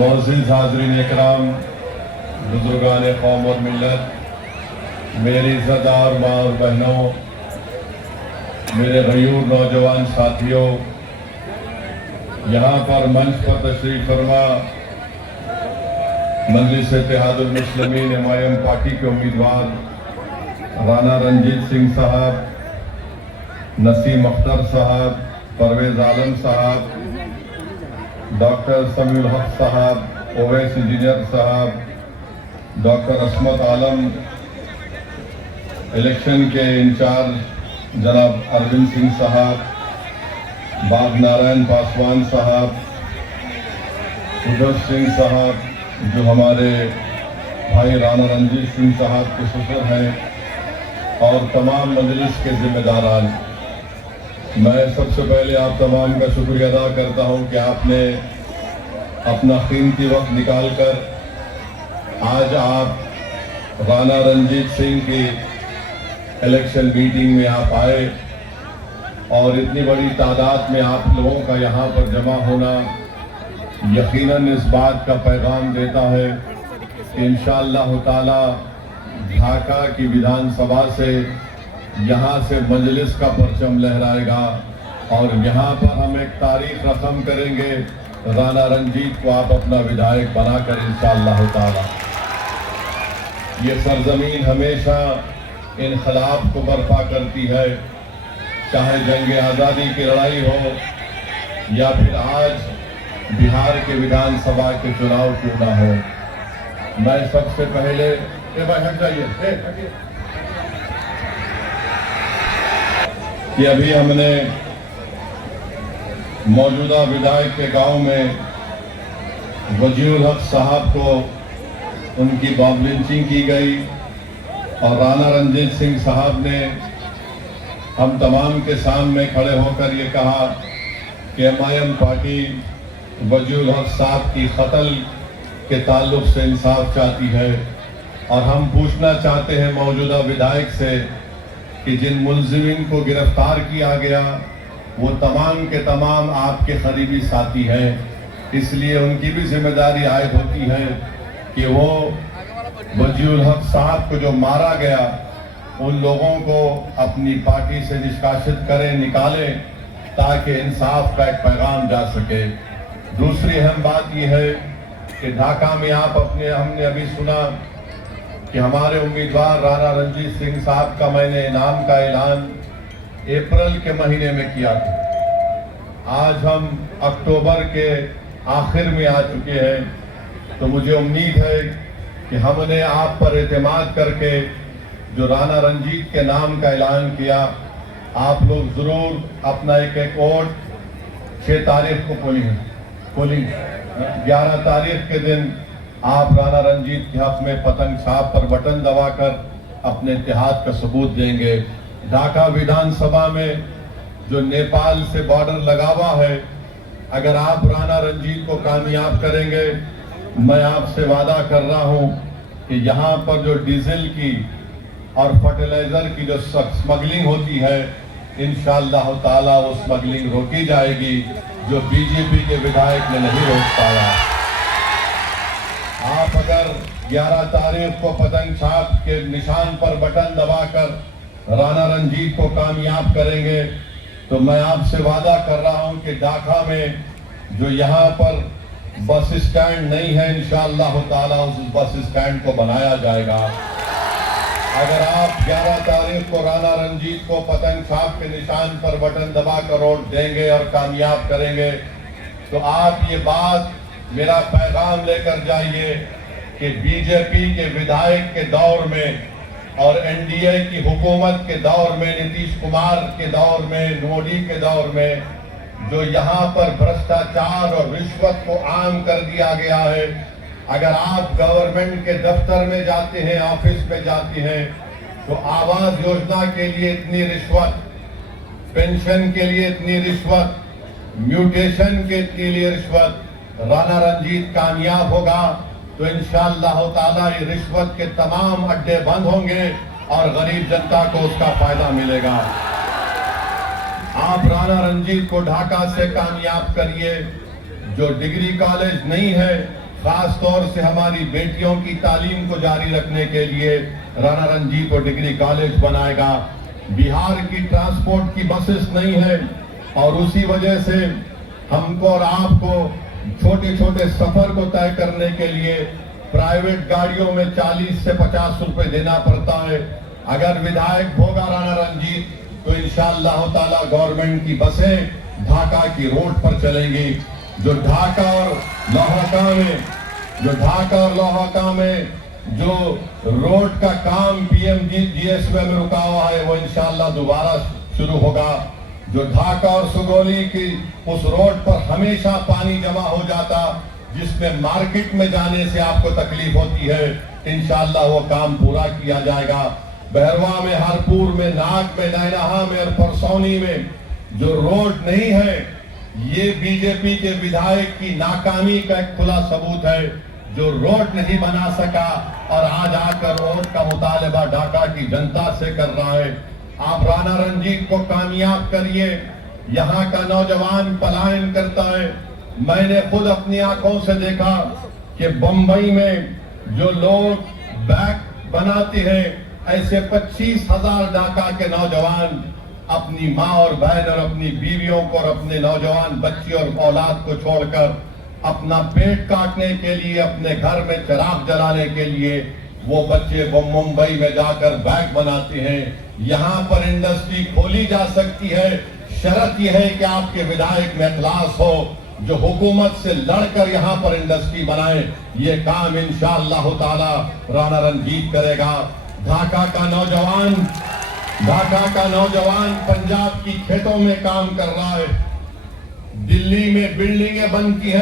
मोअज़्ज़िज़ हाज़रीन इकराम, बुजुर्गान कौम और मिल्लत, मेरी इज़्ज़तदार माँ और बहनों, मेरे गयूर नौजवान साथियों, यहाँ पर मंच पर तशरीफ़ फरमा मजलिस इत्तेहादुल मुस्लिमीन एमआईएम पार्टी के उम्मीदवार राना रंजीत सिंह साहब, नसीम अख्तर साहब, परवेज़ आलम साहब, डॉक्टर समीउल हक साहब, ओवैस इंजीनियर साहब, डॉक्टर असमत आलम, इलेक्शन के इंचार्ज जनाब अरविंद सिंह साहब, बाग नारायण पासवान साहब, उधर सिंह साहब जो हमारे भाई राना रंजीत सिंह साहब के ससुर हैं, और तमाम मजलिस के जिम्मेदारान, मैं सबसे पहले आप तमाम का शुक्रिया अदा करता हूं कि आपने अपना कीमती वक्त निकालकर आज आप राना रंजीत सिंह की इलेक्शन मीटिंग में आप आए, और इतनी बड़ी तादाद में आप लोगों का यहाँ पर जमा होना यकीनन इस बात का पैगाम देता है कि इंशाअल्लाह ताला ढाका की विधानसभा से यहाँ से मजलिस का परचम लहराएगा, और यहाँ पर हम एक तारीख रकम करेंगे, राना रंजीत को आप अपना विधायक बनाकर इंशाअल्लाह ताला। ये सरजमीन हमेशा इनकलाब को बर्पा करती है, चाहे जंग आज़ादी की लड़ाई हो या फिर आज बिहार के विधानसभा के चुनाव क्यों ना हो। मैं सबसे पहले भाई हट जाइए कि अभी हमने मौजूदा विधायक के गांव में वजीउल हक साहब को उनकी बॉम्ब लिंचिंग की गई, और राना रंजीत सिंह साहब ने हम तमाम के सामने खड़े होकर ये कहा कि एमआईएम पार्टी वजीउल हक साहब की कत्ल के ताल्लुक से इंसाफ चाहती है, और हम पूछना चाहते हैं मौजूदा विधायक से कि जिन मुलजिमीन को गिरफ्तार किया गया वो तमाम के तमाम आपके करीबी साथी हैं, इसलिए उनकी भी जिम्मेदारी आयद होती है कि वो वजीउल हक साहब को जो मारा गया उन लोगों को अपनी पार्टी से निष्कासित करें, निकालें, ताकि इंसाफ का एक पैगाम जा सके। दूसरी अहम बात यह है कि ढाका में हमने अभी सुना कि हमारे उम्मीदवार राना रंजीत सिंह साहब का मैंने इनाम का ऐलान अप्रैल के महीने में किया था। आज हम अक्टूबर के आखिर में आ चुके हैं, तो मुझे उम्मीद है कि हमने आप पर एतमाद करके जो राना रंजीत के नाम का ऐलान किया, आप लोग ज़रूर अपना एक वोट 6 तारीख को पोलिंग 11 तारीख के दिन आप राना रंजीत के हक में पतंग छाप पर बटन दबाकर अपने इत्तेहाद का सबूत देंगे। ढाका विधानसभा में जो नेपाल से बॉर्डर लगा हुआ है, अगर आप राना रंजीत को कामयाब करेंगे, मैं आपसे वादा कर रहा हूं कि यहाँ पर जो डीजल की और फर्टिलाइजर की जो स्मगलिंग होती है, इंशाअल्लाह ताला वो स्मगलिंग रोकी जाएगी, जो बीजेपी के विधायक ने नहीं रोक पाया। आप अगर 11 तारीख को पतंग छाप के निशान पर बटन दबाकर राना रंजीत को कामयाब करेंगे, तो मैं आपसे वादा कर रहा हूं कि ढाका में जो यहाँ पर बस स्टैंड नहीं है, इंशाअल्लाह ताला उस बस स्टैंड को बनाया जाएगा। अगर आप 11 तारीख को राना रंजीत को पतंग छाप के निशान पर बटन दबाकर वोट देंगे और कामयाब करेंगे, तो आप ये बात मेरा पैगाम लेकर जाइए कि बीजेपी के विधायक के दौर में और एनडीए की हुकूमत के दौर में, नीतीश कुमार के दौर में, मोदी के दौर में जो यहाँ पर भ्रष्टाचार और रिश्वत को आम कर दिया गया है, अगर आप गवर्नमेंट के दफ्तर में जाते हैं, ऑफिस में जाते हैं, तो आवास योजना के लिए इतनी रिश्वत, पेंशन के लिए इतनी रिश्वत, म्यूटेशन के लिए रिश्वत, राना रंजीत कामयाब होगा तो इंशाअल्लाह ताला ये रिश्वत के तमाम अड्डे बंद होंगे और गरीब जनता को उसका फायदा मिलेगा। आप राना रंजीत को ढाका से कामयाब करिए। जो डिग्री कॉलेज नहीं है, खास तौर से हमारी बेटियों की तालीम को जारी रखने के लिए राणा रंजीत और डिग्री कॉलेज बनाएगा। बिहार की ट्रांसपोर्ट की बसेस नहीं है और उसी वजह से हमको और आपको छोटे छोटे सफर को तय करने के लिए प्राइवेट गाड़ियों में 40 से 50 रुपए देना पड़ता है। अगर विधायक होगा राणा रंजीत तो इंशाअल्लाह ताला गवर्नमेंट की बसें ढाका की रोड पर चलेंगी। जो ढाका और लोहाका में जो रोड का काम पीएमजीएसवाई में रुका हुआ है वो इंशाअल्लाह दोबारा शुरू होगा। जो ढाका और सुगौली की उस रोड पर हमेशा पानी जमा हो जाता, जिसमें मार्केट में जाने से आपको तकलीफ होती है, इंशाअल्लाह वो काम पूरा किया जाएगा। बहरवा में, हरपुर में, नाग में, नैनाहा में और परसौनी में जो रोड नहीं है, ये बीजेपी के विधायक की नाकामी का एक खुला सबूत है। जो रोड नहीं बना सका और आज आकर रोड का मुतालबा ढाका की जनता से कर रहा है। आप राणा रंजीत को कामयाब करिए। यहाँ का नौजवान पलायन करता है। मैंने खुद अपनी आंखों से देखा कि बंबई में जो लोग बैग बनाते हैं, ऐसे 25,000 ढाका के नौजवान अपनी माँ और बहन और अपनी बीवियों को और अपने नौजवान बच्ची और औलाद को छोड़कर अपना पेट काटने के लिए, अपने घर में चिराग जलाने के लिए वो बच्चे वो मुंबई में जाकर बैग बनाते हैं। यहाँ पर इंडस्ट्री खोली जा सकती है। शर्त यह है कि आपके विधायक में इखलास हो, जो हुकूमत से लड़कर यहाँ पर इंडस्ट्री बनाए। ये काम इंशाअल्लाह ताला राणा रंजीत करेगा। ढाका का नौजवान पंजाब की खेतों में काम कर रहा है। दिल्ली में बिल्डिंगें बनती हैं।